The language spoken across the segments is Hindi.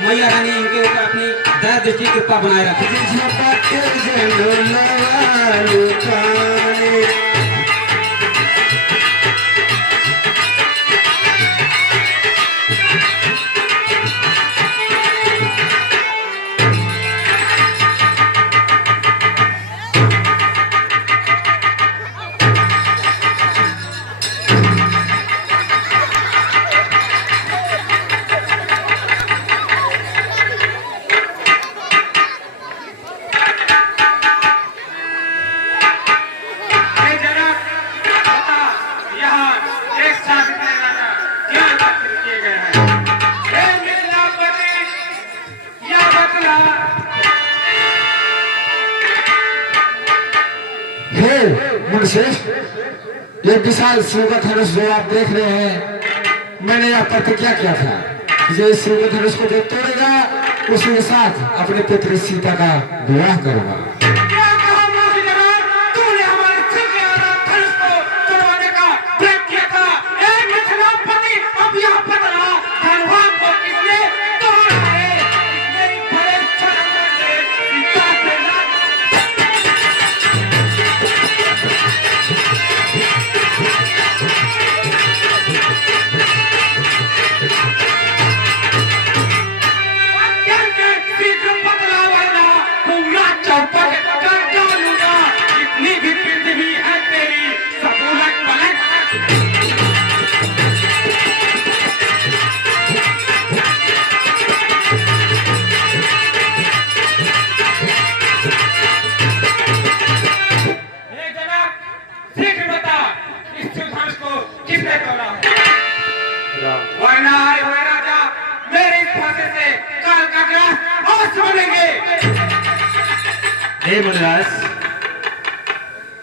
मैया रानी इनके ऊपर अपनी दया दृष्टि कृपा बनाए रखे। ये विशाल शिव का धनुष जो आप देख रहे हैं, मैंने यह प्रतिज्ञा किया था कि जो शिव के धनुष को जो तोड़ेगा उसके साथ अपने पुत्री सीता का विवाह करूंगा।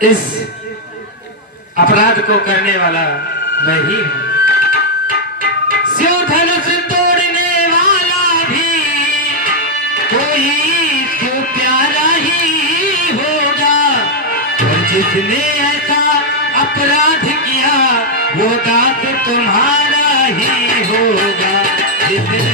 इस अपराध को करने वाला मैं ही हूं। शिव धनुष तोड़ने वाला भी कोई शिव प्यारा ही होगा, और जिसने ऐसा अपराध किया वो दास तुम्हारा ही होगा। जिसने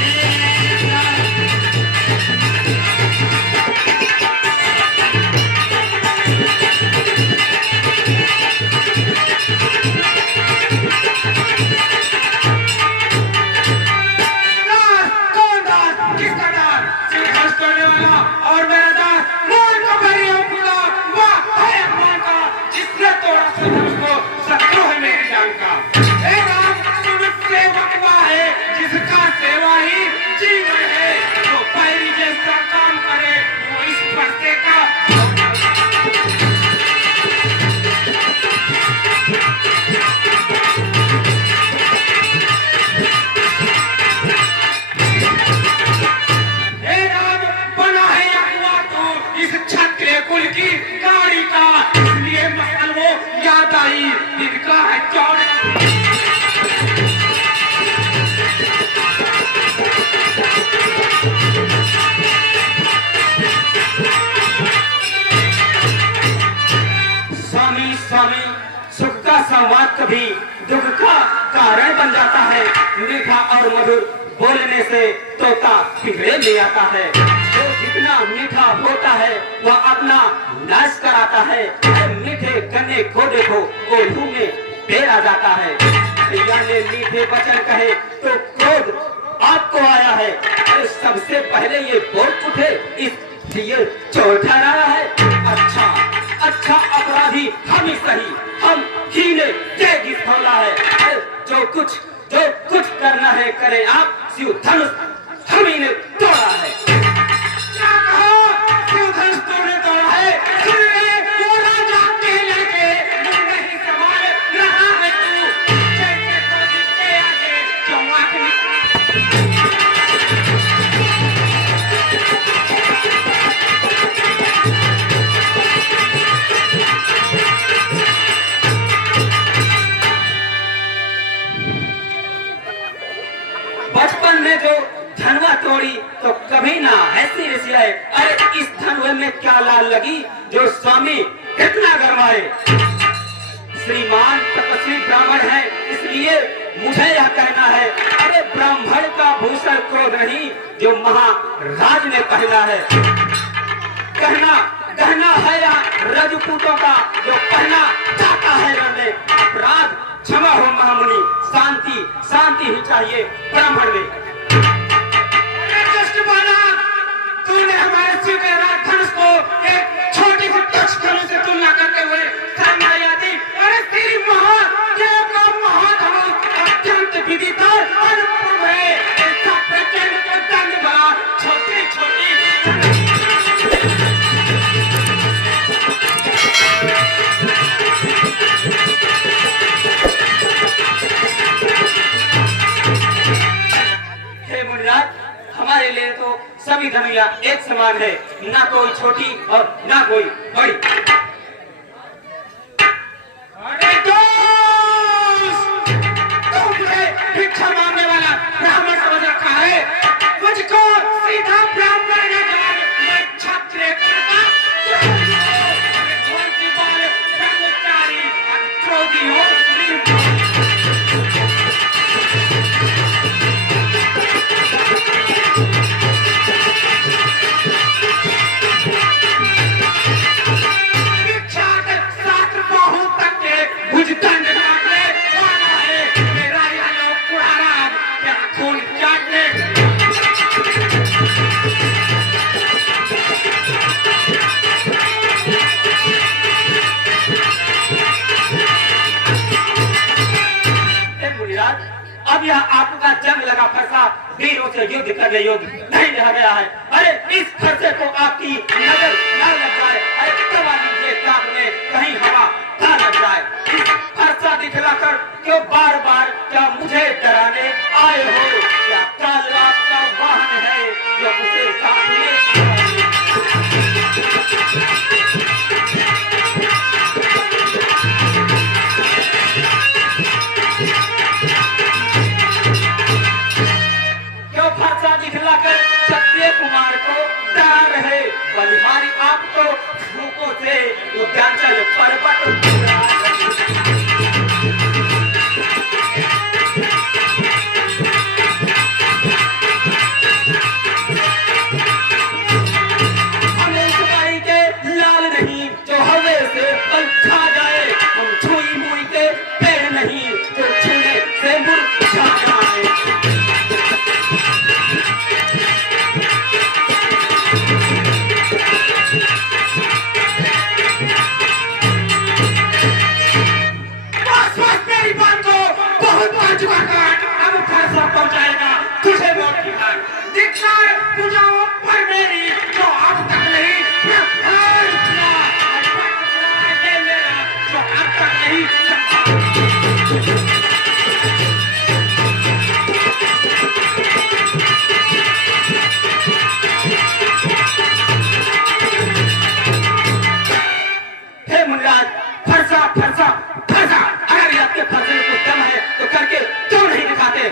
सुख का संवाद कभी दुख का कारण बन जाता है। मीठा और मधुर बोलने से तोता पिंजरे ले आता है। जो जितना मीठा होता है वह अपना नाश कराता है। मीठे गन्ने को देखो कोल्हू में पेड़ आ जाता है। भैया ने मीठे वचन कहे तो क्रोध आपको आया है। अरे सबसे पहले ये बोल उठे इसलिए चोर ठहराया है। अच्छा अपराधी हम ही सही, हम ही ने तेज खोला है। जो कुछ करना है करें आप, शिव धनुष हम ही ने तोड़ा है। क्या कहो? शिव धनुष तोड़ने तोड़ा है। सुन ले, वो राजा के लड़के नहीं संभाल रहा है तू। जैसे कोई के आगे चौंक बचपन में जो धनवा तोड़ी तो कभी ना जो महाराज ने पहना है। कहना गहना है या रजपूतों का जो पहना जाता है रण में। अपराध क्षमा हो महामुनि, शांति शांति ही चाहिए ब्राह्मण में। तूने हमारे शिव के धनुष को एक छोटी सी तुच्छ धनुष से तुलना करते हुए शर्मा आदि अरे तेरी अत्यंत विदितर अनुपम है। ऐसा प्रचंड को दंड बड़ा छोटी छोटी हमारे लिए तो सभी धनुया एक समान है, ना कोई छोटी और ना कोई बड़ी। अरे दोस्त, तू मुझे भिक्षा मांगने वाला ब्राह्मण समझ रखा है? मुझको सीधा ब्राह्मण ने बना, मैं क्षत्रिय ब्रह्मचारी क्रोधी हो। अब यह आपका जंग लगा फरसा वीरों से युद्ध करने योग्य नहीं रह गया है। अरे इस फरसे को आपकी नजर न लग जाए, अरे दबा लीजिए कान में कहीं हवा न लग जाए। इस फरसा दिखलाकर क्यों बार बार क्या मुझे डराने आए हो? क्या काल आपका वाहन है जो उसे साथ में दिखलाकर सत्य कुमार को डरा रहे? बलिहारी आपको भूखों से उद्यांचल पर्वत हमें के लाल नहीं जो हवे से पल खा जाए, हम छुई मुई के पेड़ नहीं जो छूने से मुरझा जाए। पहुंचाएगा तुझे मौत की हार। धिक्कार पूजाओं पर मेरी जो अब तक नहीं मेरा जो अब तक नहीं हे मुनिराज, फरसा फरसा फरसा, अगर आपके फरसे में कुछ दम है तो करके क्यों नहीं दिखाते?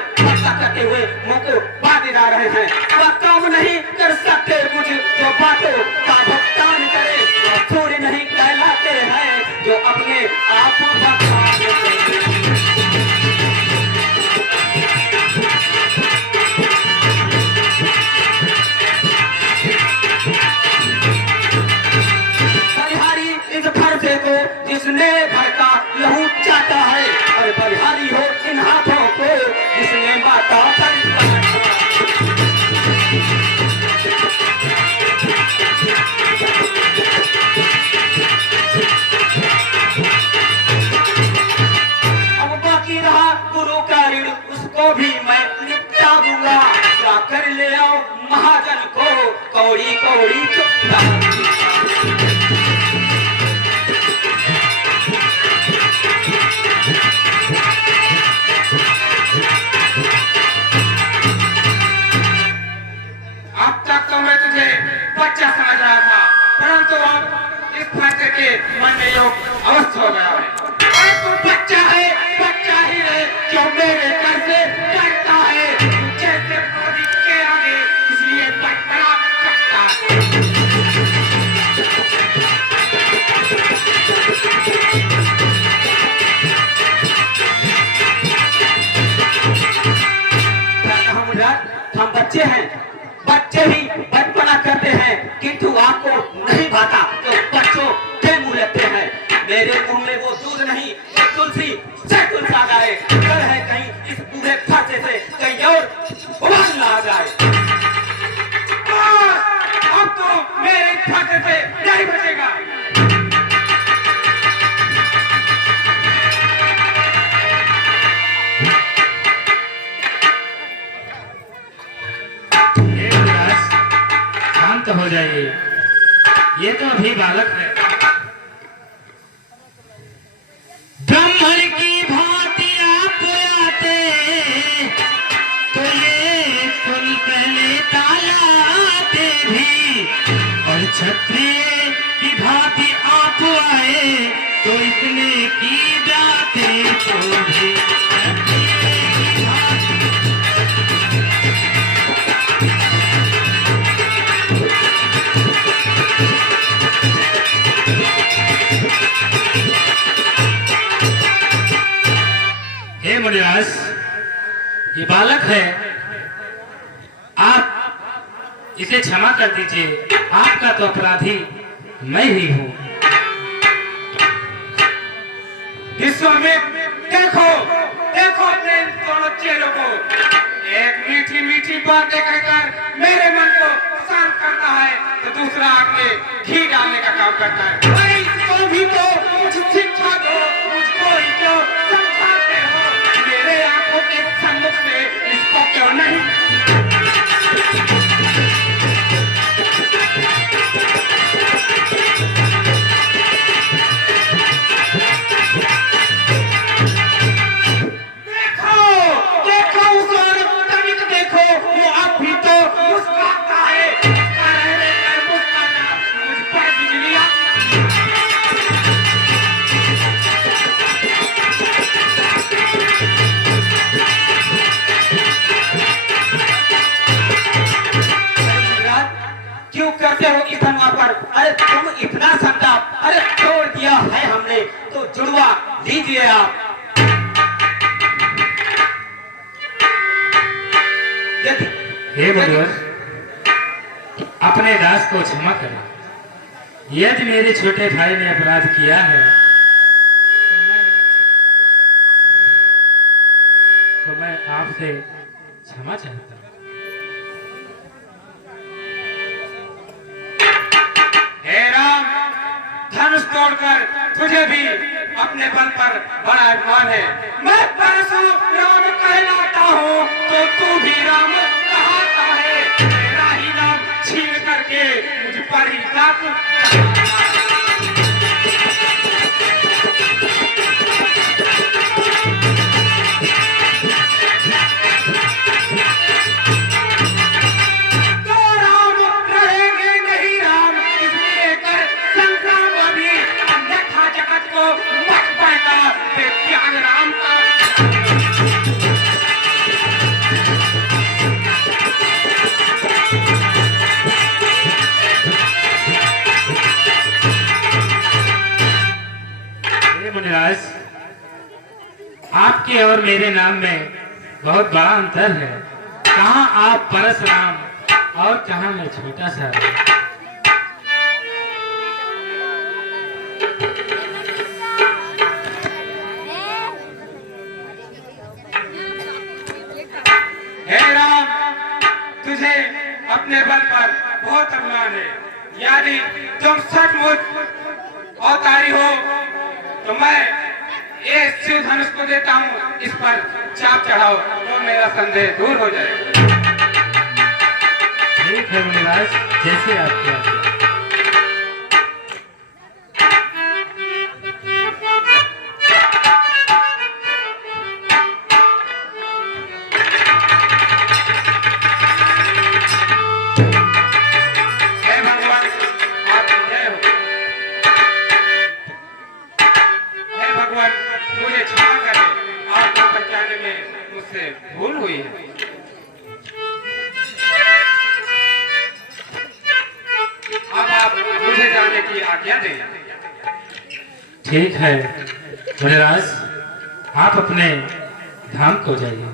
करते हुए मुंह को बांधे जा रहे हैं। वह काम नहीं कर सकते कुछ जो बातों का भुगतान करे, और थोड़े नहीं कहलाते हैं जो अपने आप बलिहारी इस फरसे को जिसने भड़का लहू चाहता है, और बलिहारी हो इन हाथों को जिसने माता अब बाकी रहा गुरु का ऋण, उसको भी मैं निपटा दूंगा। क्या कर ले आओ महाजन को कौड़ी कौड़ी चुपता। अब तक तो मैं तुझे बच्चा समझ रहा था, परंतु अब इस फैसले के मन में योग अवस्थ हो गया है। अरे तू बच्चा ही है जो मेरे घर से डरता है, जैसे के आगे इसलिए बड़ा सकता है। बच्चे ही बचपना करते हैं, किंतु आपको नहीं भाता तो बच्चों के मुंह लगते हैं। मेरे मुंह में वो दूध नहीं, वो तुलसी से तुलसा गाए। डर है कहीं इस बूढ़े फरसे से कहीं और उबाल ना आ जाए। अब तो मेरे फरसे से नहीं बचेगा। शांत हो जाइए, ये तो अभी बालक है। ब्राह्मण की भांति आप आते तो ये कुल पहले तालाते भी, और क्षत्रिय की भांति आप आए तो इतने की जाते तो भी। हे मुनिराज, ये बालक है, आप इसे क्षमा कर दीजिए। आपका तो अपराधी मैं ही हूँ। विश्वामित्र, देखो देखो अपने इन दोनों चेलों को। एक मीठी मीठी बातें कहकर मेरे मन को शांत करता है, तो दूसरा आगे घी डालने का काम करता है। भाई तो भी तो कुछ शिक्षा दो, मुझको ही क्यों समझाते हो? मेरे आंखों के सम्मुख से इसको क्यों नहीं? अरे तुम इतना संताप, अरे छोड़ दिया है हमने तो जुड़वा लीजिए आप। हे मुनिवर, अपने दास को क्षमा करें। यदि मेरे छोटे भाई ने अपराध किया है तो मैं आपसे क्षमा चाहता हूँ। हे राम, धनुष तोड़कर तुझे भी अपने बल पर बड़ा अभिमान है। मैं परसों राम कहलाता हूँ तो तू भी राम कहता है। तेरा ही नाम छीन करके मुझ पर ही लात। मुनिराज, आपके और मेरे नाम में बहुत बड़ा अंतर है। कहाँ आप परशुराम और कहाँ मैं छोटा सा। हे राम, तुझे अपने बल पर बहुत अभिमान है। यदि तुम सचमुच अवतारी हो तो मैं ये शिव धनुष को देता हूँ, इस पर चाप चढ़ाओ तो मेरा संदेह दूर हो जाए। ठीक है मुनिराज, जैसे आप क्या। मुझे क्षमा करें, आपको पहचानने में मुझसे भूल हुई है। अब आप मुझे जाने की आज्ञा दें। ठीक है मुनिराज, आप अपने धाम को जाइए।